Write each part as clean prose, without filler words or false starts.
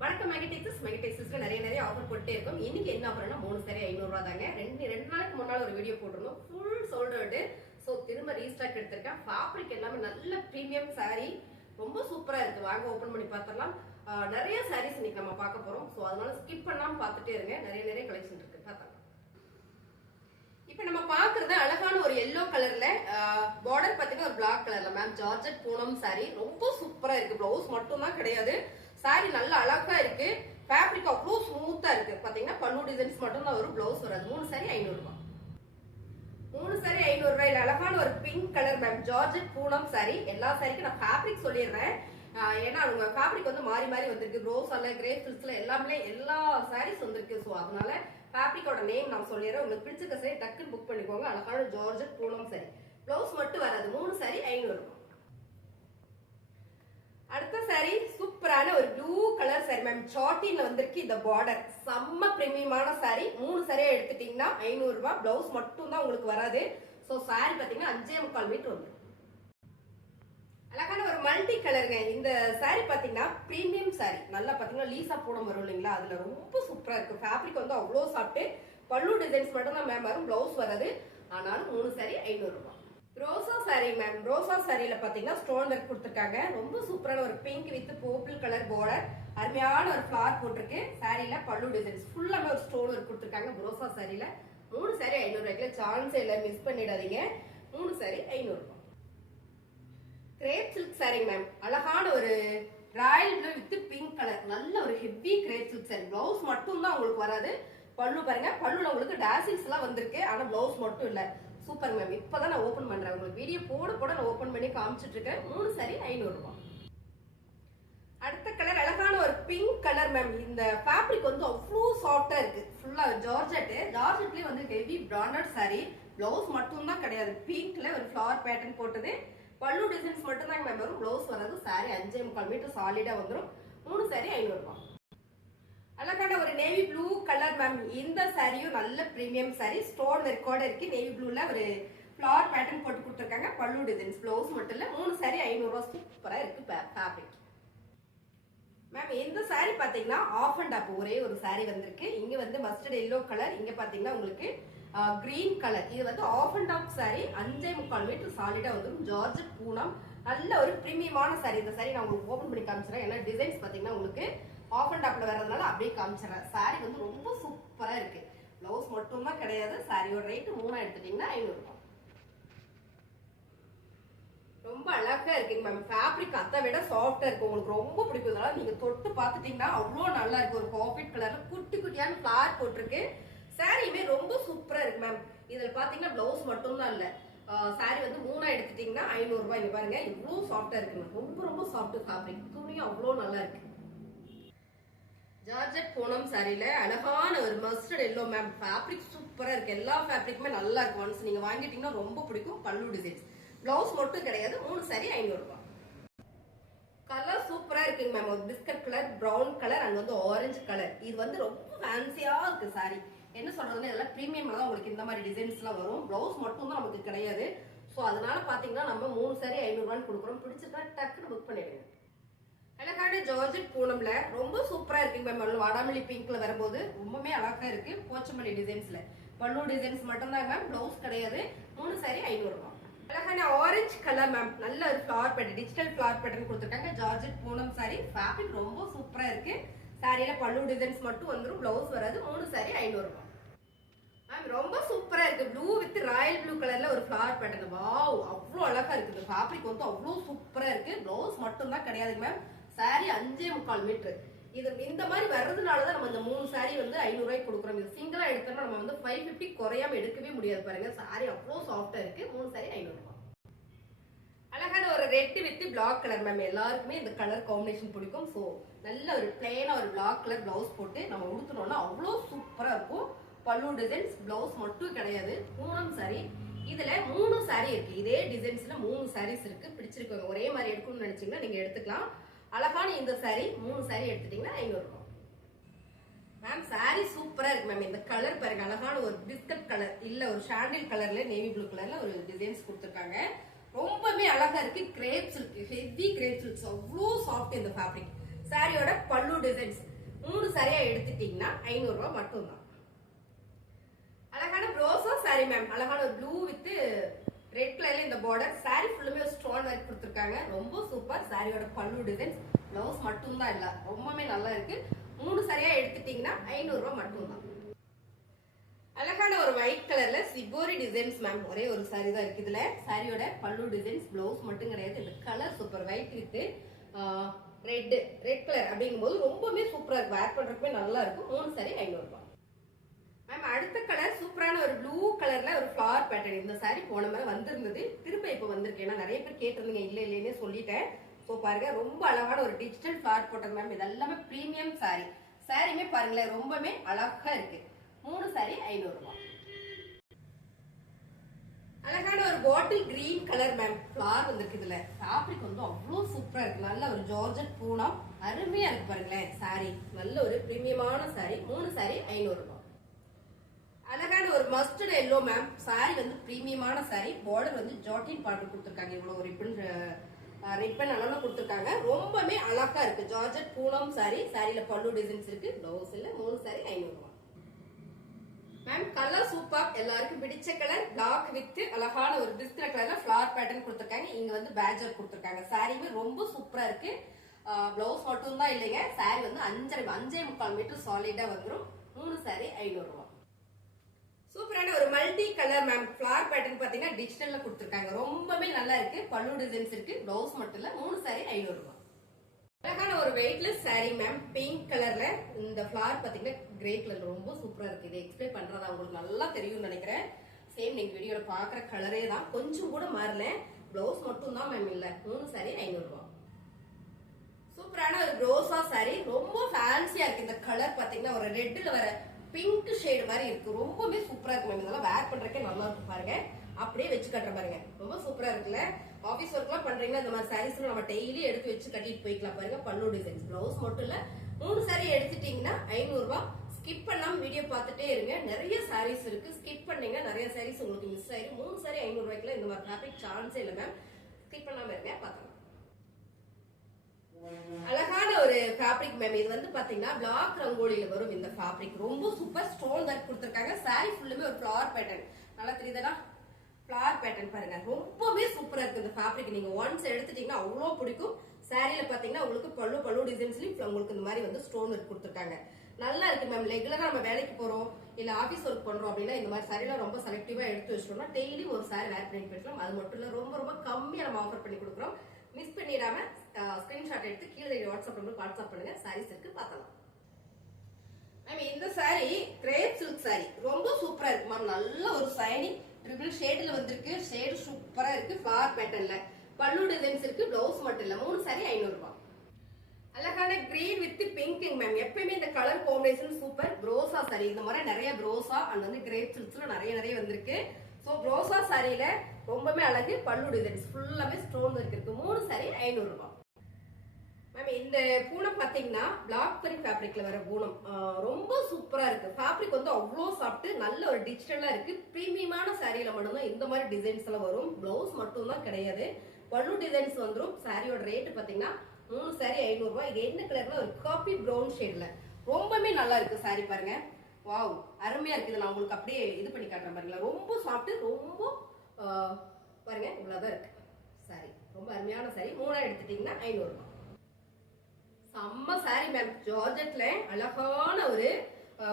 வணக்கம் மெகடெக்ஸஸ்ல நிறைய ஆஃபர் போட்டே இருக்கும். இன்னைக்கு என்ன ஆஃபர்னா 3 சாரி 500 ரூபாய் தாங்க. ரெண்டு நாளைக்கு முன்னால ஒரு வீடியோ போட்டிருந்தோம், ஃபுல் சோல்ட் அவுட். ஸோ திரும்ப ரீஸ்டாக் எடுத்திருக்கேன். ஃபேப்ரிக் எல்லாமே நல்ல ப்ரீமியம் சாரி, ரொம்ப சூப்பரா இருக்கு. வாங்க ஓபன் பண்ணி பார்த்துடலாம். நிறைய சாரீஸ் இன்னைக்கு நம்ம பார்க்க போறோம். ஸோ அதனால ஸ்கிப் பண்ணாம பார்த்துட்டே இருங்க. நிறைய கலெக்ஷன் இருக்கு, பார்த்தலாம். இப்ப நம்ம பாக்குறது அழகான ஒரு எல்லோ கலர்ல பார்டர் பாத்தீங்கன்னா ஒரு பிளாக் கலர்ல மேம் ஜார்ஜெட் பூனம் சாரி, ரொம்ப சூப்பரா இருக்கு. பிளவுஸ் மட்டும் தான் கிடையாது, சாரி நல்ல அழகா இருக்கு. ஃபேப்ரிக் அவ்வளவு ஸ்மூத்தா இருக்கு. பாத்தீங்கன்னா பல்லு டிசைன்ஸ் மட்டும் தான் வரும், பிளவுஸ் வராது. 3 சாரி 500 ரூபாய். 3 சாரி 500 ரூபாய். அழகான ஒரு pink colour ma'am georgette Poonam sorry. எல்லா சாரிக்கும் நான் ஃபேப்ரிக் சொல்லிடுறேன், ஏன்னா உங்க ஃபேப்ரிக் வந்து மாறி வந்திருக்கு. ரோஸ் அல்ல கிரேப் சில்க்ஸ்ல எல்லா சாரீஸ் வந்திருக்கு. ஸோ அதனால ஃபேப்ரிக்கோட நேம் நான் சொல்லிடுறேன். உங்களுக்கு பிடிச்ச சாரி டக்குன்னு புக் பண்ணிக்கோங்க. அழகான ஜார்ஜெட் பூனம் சாரி, பிளவுஸ் மட்டும் வராது. 3 சாரி 500 ரூபாய். அடுத்த சாரி சூப்பரான ஒரு ப்ளூ கலர் சாரி மேம், சாட்டின்ல வந்திருக்கு. இந்த பார்டர் செம்ம பிரீமியமான சாரி. 3 சாரியா எடுத்துட்டீங்கன்னா 500 ரூபாய். பிளவுஸ் மட்டும் தான் உங்களுக்கு வராது. ஸோ சாரி பாத்தீங்கன்னா 5.25 மீட்டர் வந்துடும். அழகான ஒரு மல்டி கலருங்க. இந்த சாரி பாத்தீங்கன்னா பிரீமியம் சாரி, நல்லா பாத்தீங்கன்னா லீசா பூனம் வரும் இல்லைங்களா, அதுல ரொம்ப சூப்பரா இருக்கு. ஃபேப்ரிக் வந்து அவ்வளோ சாப்பிட்டு பல்லு டிசைன்ஸ் மட்டும் தான் மேம் வரும், பிளவுஸ் வராது. ஆனாலும் 3 சாரி 500 ரூபாய். ரோசா சாரி மேம், ரோசா சாரியில பாத்தீங்கன்னா ஸ்டோன் ஒர்க் கொடுத்துருக்காங்க. ரொம்ப சூப்பரான ஒரு pink with purple colour border, அருமையான ஒரு ஃபிளார் போட்டிருக்கு. சாரியில பல்லு டிசைன்ஸ் ஃபுல்லாமே ஒரு ஸ்டோன் ஒர்க் கொடுத்துருக்காங்க. ரோசா சாரியில 3 சாரி 500 ரூபாய்க்குல சான்ஸே இல்லை, மிஸ் பண்ணிடாதீங்க. 3 சாரி 500 ரூபாய். கிரேப் சில்க் சாரி மேம், அழகான ஒரு Royal blue with pink colour, நல்ல ஒரு heavy grape silk sorry. Blouse மட்டும் தான் உங்களுக்கு வராது. பல்லு பாருங்க, பல்லுல உங்களுக்கு டாசில்ஸ் எல்லாம் வந்திருக்கு, ஆனா பிளவுஸ் மட்டும் இல்ல. Super ma'am. இப்பதான் நான் ஓபன் பண்றேன், உங்களுக்கு வீடியோ போட நான் ஓபன் பண்ணி காமிச்சிட்டு இருக்கேன். 3 சாரி 500 ரூபாய். அடுத்த கலர் அழகான ஒரு பிங்க் கலர் மேம். இந்த ஃபேப்ரிக் வந்து அவ்வளோ சாஃப்டா இருக்கு. ஃபுல்லா ஜார்ஜெட்லயே வந்து ஹெவி பிராண்டட் சாரி. பிளவுஸ் மட்டும் தான் கிடையாது, பிங்க்ல ஒரு ஃபிளவர் பேட்டர்ன் போட்டது. பல்லு டிசைன்ஸ் மட்டும் தான் மேம் வரும், பிளவுஸ் வராது. சாரி 5.25 மீட்டர் சாலிடா வந்துடும். 3 சாரி 500 ரூபாய். அழகான ஒரு நேவி ப்ளூ கலர் மேம். இந்த சாரியும் நல்ல பிரீமியம் சாரி, ஸ்டோன் ஒர்க்கோட இருக்கு. நேவி ப்ளூல ஒரு ஃபிளவர் பேட்டர்ன் போட்டு கொடுத்துருக்காங்க. பல்லு டிசைன்ஸ், பிளவுஸ் மட்டும் இல்ல. 3 சாரி 500 ரூபாய். சூப்பரா இருக்கு ஃபேப்ரிக் மேம். இந்த சாரி பாத்தீங்கன்னா ஆஃப் அண்ட் அப் ஒரே ஒரு சாரி வந்திருக்கு. இங்க வந்து மஸ்டர்ட் எல்லோ கலர், இங்க பாத்தீங்கன்னா உங்களுக்கு கிரீன் கலர். இது வந்து half and half sari, 5.25 metre சாலிடா வந்துடும். ஜார்ஜெட் பூனம், நல்ல ஒரு பிரீமியமான சாரி. இந்த சாரி நான் உங்களுக்கு ஓபன் பண்ணி காமிச்சிடறேன், ஏன்னா டிசைன்ஸ் பாத்தீங்கன்னா உங்களுக்கு ஆஃப் அண்ட் ஆப்ல வரதுனால அப்படியே காமிச்சிடறேன். சாரி வந்து ரொம்ப சூப்பரா இருக்கு. பிளவுஸ் மட்டும் தான் கிடையாது. சாரியோட ரேட் 3 எடுத்துட்டீங்கன்னா 500 ரூபாய். ரொம்ப அழகா இருக்குங்க மேம். ஃபேப்ரிக் அதை விட சாஃப்டா இருக்கு, உங்களுக்கு ரொம்ப பிடிக்கும். நீங்க தொட்டு பார்த்துட்டீங்கன்னா அவ்வளோ நல்லா இருக்கு. ஒரு காஃபி கலர்ல குட்டியான ஃபிளார் போட்டிருக்கு. சாரியுமே ரொம்ப சூப்பரா இருக்கு மேம். இதுல பாத்தீங்கன்னா பிளவுஸ் மட்டும் தான் இல்ல, சாரி வந்து 3 எடுத்துட்டீங்கன்னா 500 ரூபாய். இங்க பாருங்க இவ்வளவு சாஃப்டா இருக்கு மேம். ரொம்ப சாஃப்ட் ஃபேப்ரிக், துணியும் அவ்வளோ நல்லா இருக்கு. ஜார்ஜெட் பூனம் சாரியில அழகான ஒரு மஸ்டர்ட் எல்லோ மேம். ஃபேப்ரிக் சூப்பரா இருக்கு. எல்லா ஃபேப்ரிக்குமே நல்லா இருக்கும். ஒன்ஸ் நீங்க வாங்கிட்டீங்கன்னா ரொம்ப பிடிக்கும். பல்லு டிசைன்ஸ், பிளவுஸ் மட்டும் கிடையாது. 3 சாரி 500 ரூபாய். கலர் சூப்பரா இருக்குங்க மேம். ஒரு biscuit colour, brown colour and வந்து ஆரஞ்சு கலர். இது வந்து ரொம்ப ஃபேன்சியா இருக்கு சாரி. என்ன சொல்றதுன்னா இதெல்லாம் பிரீமியம் தான் உங்களுக்கு இந்த மாதிரி டிசைன்ஸ் எல்லாம் வரும். பிளவுஸ் மட்டும் தான் நமக்கு கிடையாது. ஸோ அதனால பாத்தீங்கன்னா நம்ம 3 சாரி 500 ரூபான்னு கொடுக்குறோம். பிடிச்சிட்டா டக்குன்னு புக் பண்ணிடுங்க. அழகான ஜார்ஜெட் பூனம்ல ரொம்ப சூப்பரா இருக்குங்க மேம். வாடாமல்லி பிங்க்ல வரும்போது ரொம்பவே அழகா இருக்கு. போச்சமல்லி டிசைன்ஸ்ல பல்லு டிசைன்ஸ் மட்டும் தான் மேம், பிளவுஸ் கிடையாது. 3 சாரி 500 ரூபாய். அழகான ஆரஞ்சு கலர் மேம், நல்ல ஒரு flower pattern, digital flower pattern கொடுத்துருக்காங்க. ஜார்ஜெட் பூனம் சாரி, ஃபேப்ரிக் ரொம்ப சூப்பரா இருக்கு. சாரியில பல்லு டிசைன்ஸ் மட்டும் வந்துடும், பிளவுஸ் வராது. 3 சாரி 500 ரூபாய் மேம். ரொம்ப சூப்பரா இருக்கு. ப்ளூ வித் ராயல் ப்ளூ கலர்ல ஒரு ஃபிளவர் பேட்டர்ன். வாவ், அவ்வளோ அழகா இருக்கு. ஃபேப்ரிக் வந்து அவ்வளோ சூப்பரா இருக்கு. பிளவுஸ் மட்டும் தான் கிடையாது மேம். Sorry 5.25 metre. இது இந்த மாதிரி வர்றதுனாலதான் நம்ம இந்த 3 சாரி வந்து 500 ரூபாய்க்கு கொடுக்குறோம். இது சிங்கிளா எடுத்தோம்னா நம்ம வந்து 550 குறையாம எடுக்கவே முடியாது. பாருங்க சாரி அவ்வளோ சாஃப்டா இருக்கு. 3 சாரி 500 ரூபாய். அழகான ஒரு red with black colour ma'am. எல்லாருக்குமே இந்த கலர் காம்பினேஷன் பிடிக்கும். ஸோ நல்ல ஒரு பிளேனா ஒரு பிளாக் கலர் பிளவுஸ் போட்டு நம்ம உடுத்தணும்னா அவ்வளோ சூப்பரா இருக்கும். பல்லு டிசைன்ஸ், பிளவுஸ் மட்டும் கிடையாது. பூனம் சாரி. இதுல 3 சாரி இருக்கு. இதே டிசைன்ஸ்ல 3 சாரீஸ் இருக்கு. பிடிச்சிருக்கோங்க, ஒரே மாதிரி எடுக்கணும்னு நினைச்சீங்கன்னா நீங்க எடுத்துக்கலாம். அழகான இந்த சாரி 3 சாரி எடுத்துட்டீங்கன்னா 500 ரூபாய் மேம். சாரி சூப்பரா இருக்கு மேம். இந்த கலர் பாருங்க, அழகான ஒரு பிஸ்கட் கலர் இல்ல ஒரு சாண்டில் கலர்ல நேவி ப்ளூ கலர்ல ஒரு டிசைன்ஸ் கொடுத்துருக்காங்க. ரொம்பவே அழகா இருக்கு. Grape silk, heavy grape silk, அவ்வளோ சாஃப்ட் இந்த ஃபேப்ரிக். சாரியோட பல்லு டிசைன்ஸ் 3 சாரியா எடுத்துட்டீங்கன்னா 500 ரூபாய் மட்டும் தான். அழகான ப்ரோசா சாரி மேம், அழகான ஒரு ப்ளூ வித் ரெட் கலர்ல இந்த பார்டர். சாரி ஃபுல்லுமே ஸ்டோன் ஒர்க் கொடுத்துருக்காங்க, ரொம்ப சூப்பர். சாரியோட பல்லு டிசைன்ஸ், பிளவுஸ் மட்டும் தான் இல்ல, ரொம்பவே நல்லா இருக்கு. 3 சாரியா எடுத்துட்டீங்கன்னா 500 ரூபாய் மட்டும் தான். அழகான ஒரு ஒயிட் கலர்ல சிபோரி டிசைன்ஸ் மேம், ஒரே ஒரு சாரி தான் இருக்கு இதுல. சாரியோட பல்லு டிசைன்ஸ், பிளவுஸ் மட்டும் கிடையாது. இந்த colour super, white with red colour அப்படிங்கும் போது ரொம்பவே சூப்பரா இருக்கு, வேர் பண்றதுக்குமே நல்லா இருக்கும். 3 சாரி 500 ரூபாய் மேம். அடுத்த கலர் சூப்பரான ஒரு ப்ளூ கலர்ல ஒரு ஃபிளவர் பேட்டர்ன். இந்த சாரி போன மாதிரி வந்திருந்தது, திரும்ப இப்ப வந்திருக்கு. ஏன்னா நிறைய பேர் கேட்டிருந்தீங்க, இல்ல இல்லைன்னே சொல்லிட்டேன். சோ பாருங்க, ரொம்ப அழகான ஒரு டிஜிட்டல் ஃபிளவர் போட்டது மேம். இது எல்லாமே பிரீமியம் சாரி. சாரியுமே பாருங்களேன், ரொம்பவே அழகா இருக்கு. 3 சாரி 500 ரூபாய். அழகான ஒரு bottle green colour ma'am, flower வந்திருக்கு. இதுல ஃபேப்ரிக் வந்து அவ்வளவு சூப்பரா இருக்கு, நல்ல ஒரு ஜார்ஜெட் பூனம், அருமையா இருக்கு பாருங்களேன். சாரி நல்ல ஒரு பிரீமியமான சாரி. 3 சாரி 500 ரூபாய். அழகான ஒரு மஸ்டர்ட் எல்லோ மேம், சாரி வந்து பிரீமியமான சாரி. பார்டர் வந்து ஜாட்டின் பார்டர் கொடுத்துருக்காங்க, இவ்வளவு ரிப்பன் அளவுல கொடுத்துருக்காங்க, ரொம்பவே அழகா இருக்கு. Georgette Poonam sorry. சாரியில பல்லு டிசைன்ஸ் இருக்கு, பிளவுஸ் இல்ல. 3 சாரி 500 ரூபாய் மேம். கலர் சூப்பர், எல்லாருக்கும் பிடிச்ச கலர். பிளாக் வித் அழகான ஒரு பிஸ்கட் கலர்ல ஃபிளவர் பேட்டர்ன் கொடுத்துருக்காங்க. இங்க வந்து பேட்ஜர் கொடுத்துருக்காங்க. சாரியுமே ரொம்ப சூப்பரா இருக்கு. பிளவுஸ் மட்டும் தான் இல்லைங்க. சாரி வந்து 5.5 மீட்டர் சாலிடா வந்துடும். 3 சாரி 500 ரூபாய். சூப்பரான ஒரு multi colour ma'am, flower pattern பாத்தீங்கன்னா டிஜிட்டல்ல கொடுத்துருக்காங்க, ரொம்பவே நல்லா இருக்கு. பல்லு டிசைன்ஸ் இருக்கு, பிளவுஸ் மட்டும் இல்ல. 3 சாரி 500 ரூபாய். அழகான ஒரு வெயிட்லெஸ் சாரி மேம், பிங்க் கலர்ல. இந்த ஃபிளவர் பாத்தீங்கன்னா கிரே கலர், ரொம்ப சூப்பரா இருக்கு. இதை எக்ஸ்பிளைன் பண்றதா உங்களுக்கு நல்லா தெரியும்னு நினைக்கிறேன். சேம் நீங்க வீடியோல பாக்குற கலரே தான், கொஞ்சம் கூட மாறல. பிளவுஸ் மட்டும் தான் மேம் இல்ல. 3 சாரி 500 ரூபாய். சூப்பரான ஒரு ரோசா சாரி, ரொம்ப ஃபேன்சியா இருக்கு. இந்த கலர் பாத்தீங்கன்னா ஒரு ரெட்ல வர பிங்க் ஷேடு மாதிரி இருக்கு, ரொம்பவே சூப்பரா இருக்கு மேம். இதெல்லாம் வேர் பண்றதுக்கே நல்லா இருக்கு பாருங்க. அப்படியே வச்சு கட்டுற பாருங்க, ரொம்ப சூப்பரா இருக்குல்ல. ஆபீஸ் ஒர்க் எல்லாம் பண்றீங்கன்னா இந்த மாதிரி சாரீஸ் நம்ம டெய்லி எடுத்து வச்சு கட்டிட்டு போய்க்கலாம் பாருங்க. பல்லு டிசைன்ஸ், பிளவுஸ் மட்டும் இல்ல. 3 சாரி எடுத்துட்டீங்கன்னா 500 ரூபாய். ஸ்கிப் பண்ணாம வீடியோ பார்த்துட்டே இருங்க, நிறைய சாரீஸ் இருக்கு. ஸ்கிப் பண்ணீங்கன்னா நிறைய சாரீஸ் உங்களுக்கு மிஸ் ஆயிரும். 3 சாரி 500 ரூபாய்க்குல இந்த மாதிரி ஃபேப்ரிக் சான்ஸே இல்ல மேம். ஸ்கிப் பண்ணாம இருங்க, பாத்துக்கலாம். அழகான ஒரு ஃபேப்ரிக் மேம், இது வந்து பாத்தீங்கன்னா பிளாக் ரங்கோலியில வரும். இந்த ஃபேப்ரிக் ரொம்ப சூப்பர், ஸ்டோன் ஒர்க் கொடுத்திருக்காங்க. சாரி ஃபுல்லுமே ஒரு ஃபிளவர் பேட்டர்ன், நல்லா தெரியுதா? ஃபிளவர் பேட்டர்ன் பாருங்க, ரொம்பவே சூப்பரா இருக்கு. இந்த ஃபேப்ரிக் நீங்க ஒன்ஸ் எடுத்துட்டீங்கன்னா அவ்வளவு பிடிக்கும். சாரியில பாத்தீங்கன்னா உங்களுக்கு பல்லு டிசைன்ஸ்லயும் உங்களுக்கு இந்த மாதிரி வந்து ஸ்டோன் ஒர்க் கொடுத்திருக்காங்க, நல்லா இருக்கு மேம். ரெகுலரா நம்ம வேலைக்கு போறோம் இல்ல ஆபீஸ் ஒர்க் பண்றோம் அப்படின்னா இந்த மாதிரி சாரிலாம் ரொம்ப செலக்டிவா எடுத்து வச்சிட்டோம்னா டெய்லி ஒரு சாரி வேர் பண்ணி போயிடலாம். அது மட்டும் இல்ல, ரொம்ப ரொம்ப கம்மியா நம்ம ஆஃபர் பண்ணி கொடுக்குறோம். மிஸ் பண்ணிடாம ஸ்கிரீன்ஷாட் எடுத்து கீழே வாட்ஸ்அப் நம்பருக்கு வாட்ஸ்அப் பண்ணுங்க. சாரீஸ் இருக்கு, பார்த்தலாம். மேம் இந்த சாரி கிரேப் சில்க் சாரி, ரொம்ப சூப்பரா இருக்கு மேம். நல்ல ஒரு சைனிங் ட்ரிபிள் ஷேட்ல வந்திருக்கு. ஷேடு சூப்பரா இருக்கு, ஃபிளவர் பேட்டர்ன்ல. பல்லு டிசைன்ஸ் இருக்கு, பிளவுஸ் மட்டும் இல்ல. 3 சாரி 500 ரூபாய். அழகான கிரீன் வித் பிங்க் மேம், எப்பயுமே இந்த கலர் காம்பினேஷன் சூப்பர். ப்ரோசா சாரி, இந்த மாதிரி நிறைய ப்ரோசா அண்ட் வந்து கிரேப் சில்க்ஸ்ல நிறைய வந்திருக்கு. சோ ப்ரோசா சாரியில ரொம்பவே அழகு. பல்லு டிசைன்ஸ் ஃபுல்லாவே ஸ்டோன் ஒர்க் இருக்கு. 3 சாரி 500 ரூபாய் மேம். இந்த பூனம் பாத்தீங்கன்னா பிளாக் பெரி ஃபேப்ரிக்ல வர பூனம், ரொம்ப சூப்பரா இருக்கு. ஃபேப்ரிக் வந்து அவ்வளோ சாஃப்ட், நல்ல ஒரு டிஜிட்டலா இருக்கு. பிரீமியமான சாரியில மட்டும்தான் இந்த மாதிரி டிசைன்ஸ் எல்லாம் வரும். பிளவுஸ் மட்டும் தான் கிடையாது, பல்லு டிசைன்ஸ் வந்துடும். சாரியோட ரேட் பாத்தீங்கன்னா 3 சாரி 500 ரூபாய். இது என்ன கலர்ல ஒரு காபி ப்ரௌன் ஷேட்ல, ரொம்பவே நல்லா இருக்கு. சாரி பாருங்க, வாவ் அருமையா இருக்கு. நான் உங்களுக்கு அப்படியே இது பண்ணி காட்டுறேன் பாருங்களா, ரொம்ப சாஃப்ட், ரொம்ப பாருங்க இவ்வளவுதான் இருக்கு. சாரி ரொம்ப அருமையான சாரி. 3 எடுத்துட்டீங்கன்னா 500 ரூபாய். செம்ம சாரி மேம், ஜார்ஜெட்ல அழகான ஒரு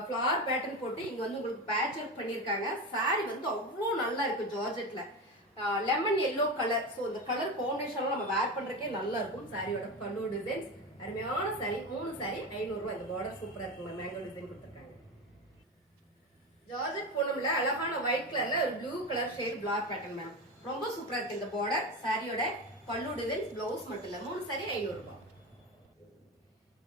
ஃபிளவர் பேட்டர்ன் போட்டு இங்க வந்து உங்களுக்கு பேட்ச் ஒர்க் பண்ணிருக்காங்க. சாரி வந்து அவ்வளோ நல்லா இருக்கு. ஜார்ஜெட்ல லெமன் எல்லோ கலர். ஸோ இந்த கலர் காம்பினேஷன் நம்ம வேர் பண்றதுக்கே நல்லா இருக்கும். சாரியோட பல்லு டிசைன்ஸ் அருமையான சாரி. 3 சாரி 500 ரூபாய். இந்த பார்டர் சூப்பரா இருக்குங்க, மேங்கோ டிசைன் கொடுத்துருக்காங்க. ஜார்ஜெட் பூனம்ல அழகான ஒயிட் கலர்ல ஒரு blue colour shade black pattern ma'am, ரொம்ப சூப்பரா இருக்கு. இந்த பார்டர் சாரியோட பல்லு டிசைன்ஸ், பிளவுஸ் மட்டும் இல்ல. 3 சாரி 500 ரூபாய்.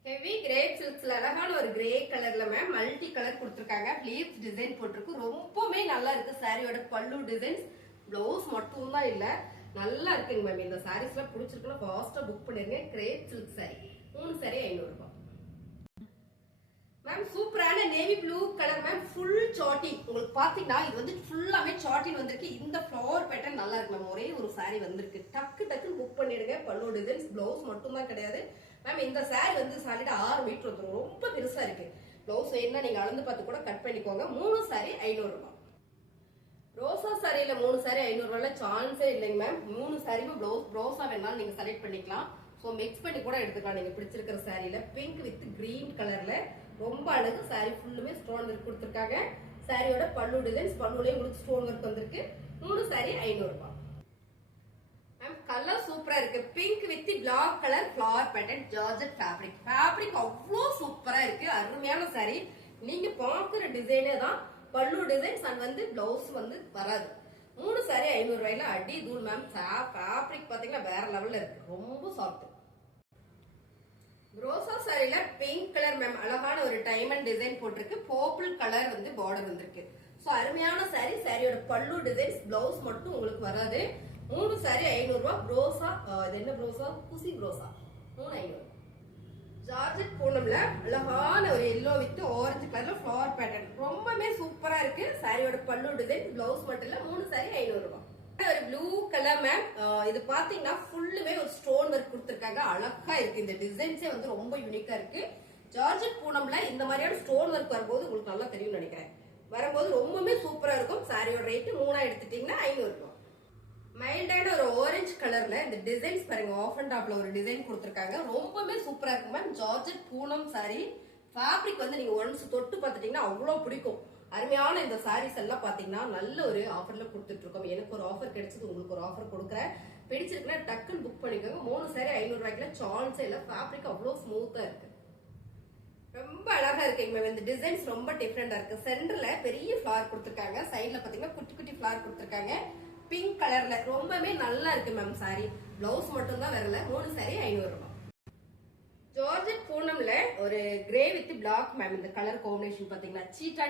ஹெவி கிரேப் சில்க்ஸ்ல அழகான ஒரு கிரே கலர்ல மேம் மல்டி கலர் கொடுத்திருக்காங்க. லீவ்ஸ் டிசைன் போட்டிருக்கு, ரொம்பவே நல்லா இருக்கு. சாரியோட பல்லு டிசைன்ஸ், பிளவுஸ் மட்டும் தான் இல்ல, நல்லா இருக்குங்க மேம். இந்த சாரீஸ் எல்லாம் பிடிச்சிருக்குன்னா ஃபாஸ்டா புக் பண்ணிருங்க. Grape silk sorry. 3 சாரி 500 ரூபாய் மேம். சூப்பரான navy blue colour ma'am, full satin. உங்களுக்கு பாத்தீங்கன்னா இது வந்து ஃபுல்லாவே சாட்டின் வந்திருக்கு. இந்த ஃபிளவர் பேட்டர்ன் நல்லா இருக்கு மேம். ஒரே ஒரு சாரி வந்திருக்கு, டக்கு டக்குன்னு புக் பண்ணிடுங்க. பல்லு டிசைன்ஸ், பிளவுஸ் மட்டும் தான் கிடையாது. மேம் இந்த சாரி வந்து சாலிடா 6 மீட்டர் வந்துடும், ரொம்ப பெருசா இருக்கு. பிளவுஸ் வேணும்னா நீங்க அளந்து பார்த்து கூட கட் பண்ணிக்கோங்க. 3 சாரி 500 ரூபாய். ரோசா சாரியில 3 சாரி 500 ரூபாய்ல சான்ஸே இல்லைங்க மேம். 3 சாரியும் ப்ரோஸா வேணாலும் நீங்க செலக்ட் பண்ணிக்கலாம். ஸோ மிக்ஸ் பண்ணி கூட எடுத்துக்கலாம் நீங்க பிடிச்சிருக்கிற சாரியில. பிங்க் வித் கிரீன் கலர்ல ரொம்ப அழகு. சாரி ஃபுல்லுமே ஸ்டோன் ஒர்க் கொடுத்துருக்காங்க. சாரியோட பல்லு டிசைன்ஸ், பல்லுலயே உங்களுக்கு ஸ்டோன் ஒர்க் வந்திருக்கு. 3 சாரி 500 ரூபாய். மேம் கலர் சூப்பரா இருக்கு. Pink with black colour flower pattern georgette fabric. Fabric அவ்வளோ சூப்பரா இருக்கு. அருமையான சாரி. நீங்க பாக்குற டிசைனே தான் பல்லு டிசைன்ஸ் அண்ட் வந்து பிளவுஸ் வந்து வராது. 3 சாரி 500 ரூபாயில அடி தூள் மேம். ஃபேப்ரிக் பாத்தீங்கன்னா வேற லெவல்ல இருக்கு, ரொம்ப சாஃப்ட். ரோசா சாரில பிங்க் கலர் மேம் அழகான ஒரு டைமண்ட் டிசைன் போட்டிருக்கு. பர்பிள் கலர் வந்து பார்டர் வந்திருக்கு. சோ அருமையான சாரி. சாரியோட பல்லு டிசைன்ஸ், பிளவுஸ் மட்டும் உங்களுக்கு வராது. 3 சாரி 500 ரூபாய். ப்ரோசா இது என்ன ப்ரோசா? குசி ப்ரோசா. 3 500. ஜார்ஜெட் பூனம்ல அழகான ஒரு எல்லோ வித் ஆரஞ்சு கலர்ல ஃபிளவர் பேட்டர்ன் ரொம்பவே சூப்பரா இருக்கு. சாரியோட பல்லு டிசைன், பிளவுஸ் மட்டும் இல்ல. 3 சாரி 500 ரூபாய். ஒரு ப்ளூ கலர் மேம். இது பாத்தீங்கன்னா ஃபுல்லுமே ஒரு ஸ்டோன் ஒர்க் கொடுத்திருக்காங்க. அழகா இருக்கு. இந்த டிசைன்ஸே வந்து ரொம்ப யூனிக்கா இருக்கு. ஜார்ஜெட் பூனம்ல இந்த மாதிரியான ஸ்டோன் ஒர்க் வரும்போது உங்களுக்கு நல்லா தெரியும் நினைக்கிறேன். வரும்போது ரொம்பவே சூப்பரா இருக்கும். சாரியோட ரேட் 3 எடுத்துட்டீங்கன்னா 500 ரூபாய். மைல்டான ஒரு ஆரஞ்சு கலர்ல இந்த டிசைன்ஸ் பாருங்க. ஆஃப் அண்ட் டாப்ல ஒரு டிசைன் கொடுத்திருக்காங்க. ரொம்பவே சூப்பரா இருக்கு ma'am. Georgette Poonam sorry. Fabric வந்து நீங்க ஒன்ஸ் தொட்டு பார்த்துட்டீங்கன்னா அவ்வளவு பிடிக்கும். அருமையான இந்த சாரீஸ் எல்லாம் பாத்தீங்கன்னா நல்ல ஒரு ஆஃபர்ல கொடுத்துட்டு இருக்கோம். எனக்கு ஒரு ஆஃபர் கிடைச்சது, உங்களுக்கு ஒரு ஆஃபர் கொடுக்குறேன். பிடிச்சிருக்குன்னா டக்குன்னு புக் பண்ணிக்கோங்க. 3 சாரி 500 ரூபாய்க்குல சான்ஸே இல்ல. ஃபேப்ரிக் அவ்வளவு ஸ்மூத்தா இருக்கு, ரொம்ப அழகா இருக்கு மேம். இந்த டிசைன்ஸ் ரொம்ப டிஃப்ரெண்டா இருக்கு. சென்டர்ல பெரிய ஃபிளவர் கொடுத்திருக்காங்க. சைடுல பாத்தீங்கன்னா குட்டி குட்டி ஃபிளவர் கொடுத்திருக்காங்க. பிங்க் கலர்ல ரொம்பவே நல்லா இருக்கு மேம் சாரி. பிளவுஸ் மட்டும் தான் வரல. 3 சாரி 500 ரூபாய். ஜார்ஜெட் பூனம்ல ஒரு கிரே வித் பிளாக் மேம். இந்த கலர் காம்பினேஷன் பாத்தீங்கன்னா சீட்டா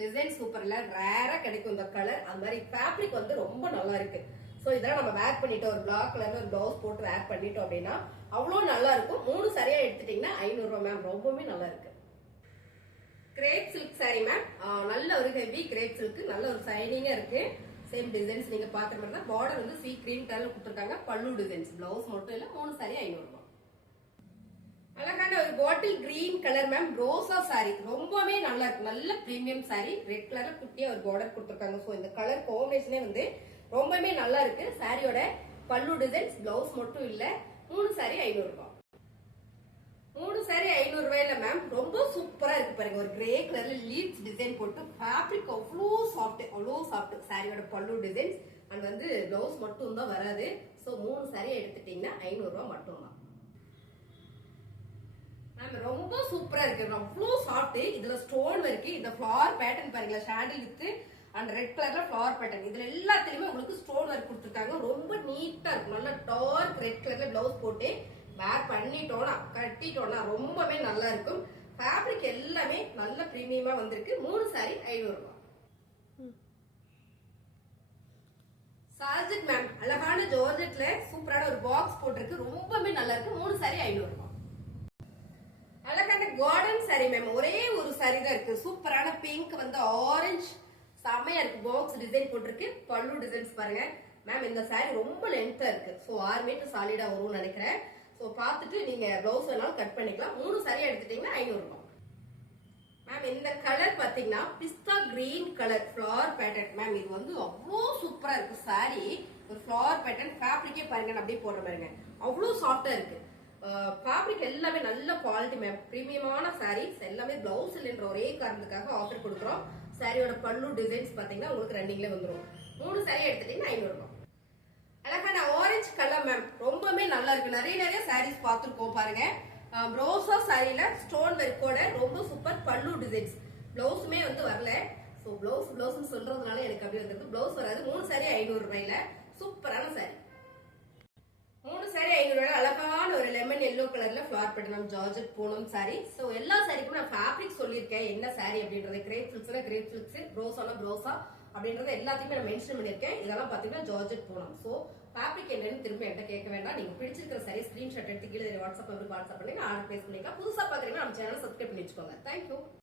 டிசைன் சூப்பர்ல ரேரா கிடைக்கும் இந்த கலர். அந்த மாதிரி ஃபேப்ரிக் வந்து ரொம்ப நல்லா இருக்கு. சோ இதெல்லாம் நம்ம வேர் பண்ணிட்டோம், ஒரு பிளாக் கலர்ல ஒரு பிளவுஸ் போட்டு வேர் பண்ணிட்டோம் அப்படின்னா அவ்வளவு நல்லா இருக்கும். 3 சரியா எடுத்துட்டீங்கன்னா 500 ரூபாய் மேம். ரொம்பவே நல்லா இருக்கு. Grape silk sorry ma'am. நல்ல ஒரு ஹெவி கிரேப் சில்க், நல்ல ஒரு சைனிங்கா இருக்கு. சேம் டிசைன்ஸ் நீங்க பாக்குற மாதிரி தான். பார்டர் வந்து சீ கிரீன் கலர்ல கொடுத்திருக்காங்க. பல்லு டிசைன்ஸ், பிளவுஸ் மட்டும் இல்ல. 3 சாரி 500 ரூபாய். அழகான ஒரு பாட்டில் கிரீன் கலர் மேம். ரோசா சாரி ரொம்பவே நல்லா இருக்கு. நல்ல பிரீமியம் சாரி. ரெட் கலர்ல குட்டியா ஒரு பார்டர் கொடுத்திருக்காங்க. சோ இந்த கலர் காம்பினேஷனே வந்து ரொம்பவே நல்லா இருக்கு. சாரியோட பல்லு டிசைன்ஸ், பிளவுஸ் மட்டும் இல்ல. 3 சாரி 500 ரூபாய். 3 சாரி 500 ரூபாயில மேம் ரொம்ப சூப்பரா இருக்கு பாருங்க. ஒரு கிரே கலர்ல லீட்ஸ் டிசைன் போட்டு ஃபேப்ரிக் அவ்வளோ சாஃப்ட். சாரியோட பல்லு டிசைன்ஸ் அண்ட் வந்து பிளவுஸ் மட்டும் தான் வராது. சோ 3 சாரி எடுத்துட்டீங்கன்னா 500 ரூபாய் மட்டும் தான். ரொம்ப சூப்பரா இருக்கு. அவ்வளோ சாஃப்ட். இதுல ஸ்டோன் இருக்கு. இந்த ஃபிளவர் பேட்டர்ன் பாருங்க. ஷாண்டில் வித் அண்ட் ரெட் கலர்ல ஃபிளவர் பேட்டர்ன். இதுல எல்லாத்துலயுமே உங்களுக்கு ஸ்டோன் ஒர்க் கொடுத்துருக்காங்க. ரொம்ப நீட்டா இருக்கும். நல்ல டார்க் ரெட் கலர்ல பிளவுஸ் போட்டு வேர் பண்ணிட்டோம்னா கட்டிட்டோம்னா ரொம்பவே நல்லா இருக்கும். ஃபேப்ரிக் எல்லாமே நல்ல பிரீமியமா வந்திருக்கு. 3 சாரி 500 ரூபாய். சார்ஜெட் மேம் அழகான ஜார்ஜெட்ல சூப்பரான ஒரு பாக்ஸ் போட்டிருக்கு. ரொம்பவே நல்லா இருக்கு. 3 சாரி 500 ரூபாய். அழகான கார்டன் சாரி மேம். ஒரே ஒரு சாரி தான் இருக்கு. சூப்பரான பிங்க் வந்து ஆரஞ்சு செமையா இருக்கு. பாக்ஸ் டிசைன் போட்டிருக்கு. பல்லு டிசைன்ஸ் பாருங்க மேம். இந்த சாரி ரொம்ப லென்த்தா இருக்கு. சோ 6 மீட்டர் சாலிடா வரும்னு நினைக்கிறேன். சோ பார்த்துட்டு நீங்க பிளவுஸ் வேணாலும் கட் பண்ணிக்கலாம். 3 சாரி எடுத்துட்டீங்கன்னா 500 ரூபாய் மேம். இந்த கலர் பாத்தீங்கன்னா pista green colour flower pattern ma'am. இது வந்து அவ்வளோ சூப்பரா இருக்கு சாரி. ஒரு ஃபிளவர் பேட்டர்ன். ஃபேப்ரிக்கே பாருங்க அப்படியே போடுற பாருங்க. அவ்வளோ சாஃப்டா இருக்கு. ஃபேப்ரிக் எல்லாமே நல்ல குவாலிட்டி மேம். பிரீமியமான சாரீஸ் எல்லாமே. பிளவுஸ் இல்லைன்ற ஒரே காரணத்துக்காக ஆஃபர் கொடுக்குறோம். சாரியோட பல்லு டிசைன்ஸ் பாத்தீங்கன்னா உங்களுக்கு ரன்னிங்ல வந்துடும். 3 சாரி எடுத்துட்டீங்கன்னா 500 ரூபாய். அழகான ஆரஞ்சு கலர் மேம். ரொம்பவே நல்லா இருக்கு. நிறைய சாரீஸ் பார்த்துருக்கோம் பாருங்க. ரோசா சாரியில ஸ்டோன் ஒர்க்கோட ரொம்ப சூப்பர் பல்லு டிசைன்ஸ். பிளவுஸுமே வந்து வரல. சோ பிளவுஸ் சொல்றதுனால எனக்கு அப்படி வந்திருக்கு. பிளவுஸ் வராது. 3 சாரி 500 ரூபாயில சூப்பரான சாரி. 3 சாரி 500 ரூபாய். அழகான ஒரு லெமன் எல்லோ கலர்ல flower pattern georgette Poonam sorry. So எல்லா சாரிக்கும் நான் ஃபேப்ரிக் சொல்லியிருக்கேன். என்ன சாரி அப்படின்றது. கிரேப் சில்க்ஸ், ப்ரோசா அப்படின்றத எல்லாத்தையுமே நான் மென்ஷன் பண்ணிருக்கேன். இதெல்லாம் பாத்தீங்கன்னா ஜார்ஜெட் பூனம். சோ ஃபேப்ரிக் என்னன்னு திரும்ப என்கிட்ட கேட்க வேண்டாம். நீங்க பிடிச்சிருக்கிற சாரி ஸ்கிரீன்ஷாட் எடுத்து கீழே வாட்ஸ்அப் பண்ணுங்க. ஆர்டர் பேஸ் பண்ணிக்கலாம். புதுசா பாக்குறீங்கன்னா நம்ம சேனல் சப்ஸ்கிரைப் பண்ணி வச்சுக்கோங்க. தேங்க்யூ.